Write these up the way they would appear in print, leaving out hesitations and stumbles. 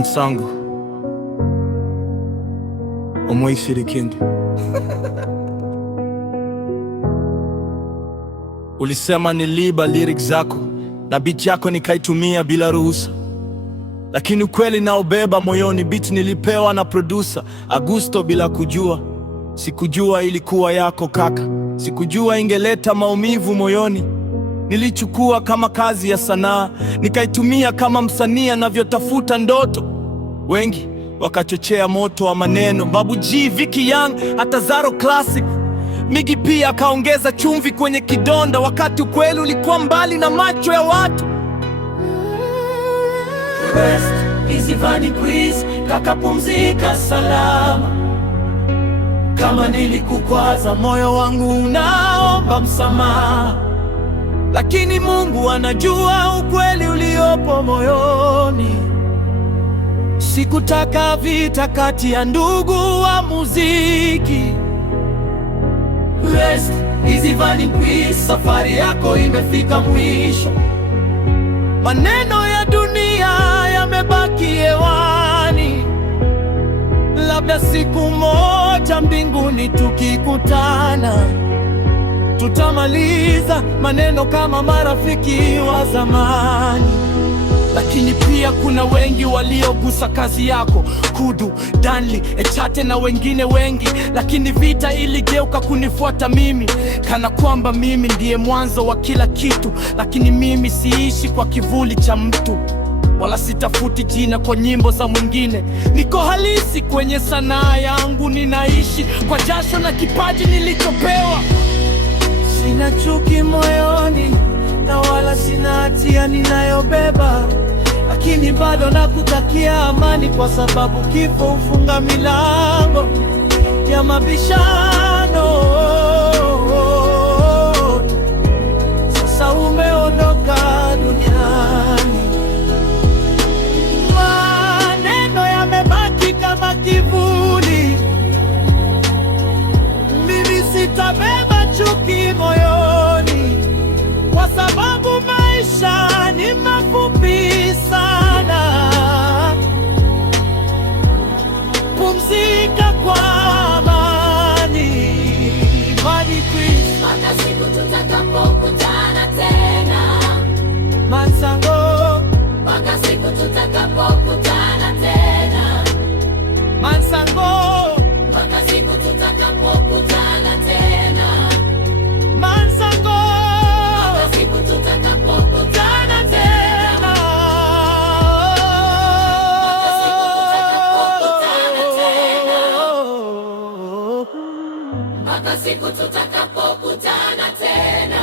Mansango Omwaisiri Kindi. Ulisema niliiba lyrics zako na beat yako nikaitumia bila ruhusa, lakini ukweli naobeba moyoni, beat nilipewa na producer Augusto bila kujua. Sikujua ilikuwa yako kaka, sikujua ingeleta maumivu moyoni. Nilichukua kama kazi ya sanaa, nikaitumia kama msanii anavyotafuta ndoto. Wengi wakachochea moto wa maneno, Babu G, Vicky Young, hata Zaro Classic. Migi pia akaongeza chumvi kwenye kidonda, wakati ukweli ulikuwa mbali na macho ya watu. Rest easy Vanny please, kaka pumzika salama. Kama nilikukwaza, moyo wangu unaomba msamaha, lakini Mungu anajua ukweli uliopo moyoni. Sikutaka vita kati ya ndugu wa muziki. Rest easy Vanny please, safari yako imefika mwisho. Maneno ya dunia yamebaki hewani, labda siku moja mbinguni tukikutana, tutamaliza maneno kama marafiki wa zamani. Lakini pia kuna wengi waliogusa kazi yako, Kudu, Danley, Echate na wengine wengi, lakini vita iligeuka kunifuata mimi, kana kwamba mimi ndiye mwanzo wa kila kitu. Lakini mimi siishi kwa kivuli cha mtu, wala sitafuti jina kwa nyimbo za mwingine. Niko halisi kwenye sanaa yangu, ninaishi kwa jasho na kipaji nilichopewa. Sina chuki moyoni na wala sina hatia ninayobeba, lakini bado nakutakia amani, kwa sababu kifo hufunga milango ya mabishano. Sasa umeondoka duniani, maneno yamebaki kama kivuli. Mimi sitabeba chuki moyoni, kwa sababu maisha ni mafupi sana. Pumzika kwa amani, Vanny please. Mpaka siku tutakapokutana tena, Mansango. mpaka siku tutakapokutana tena, Mansango. mpaka siku tutakapokutana tena, Mansango. mpaka siku tutakapokutana tena, mpaka siku tutakapokutana tena, mpaka siku tutakapokutana tena,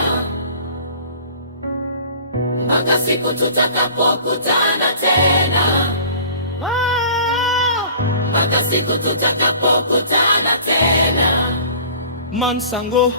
mpaka siku tutakapokutana tena, mpaka siku tutakapokutana tena. Mansango.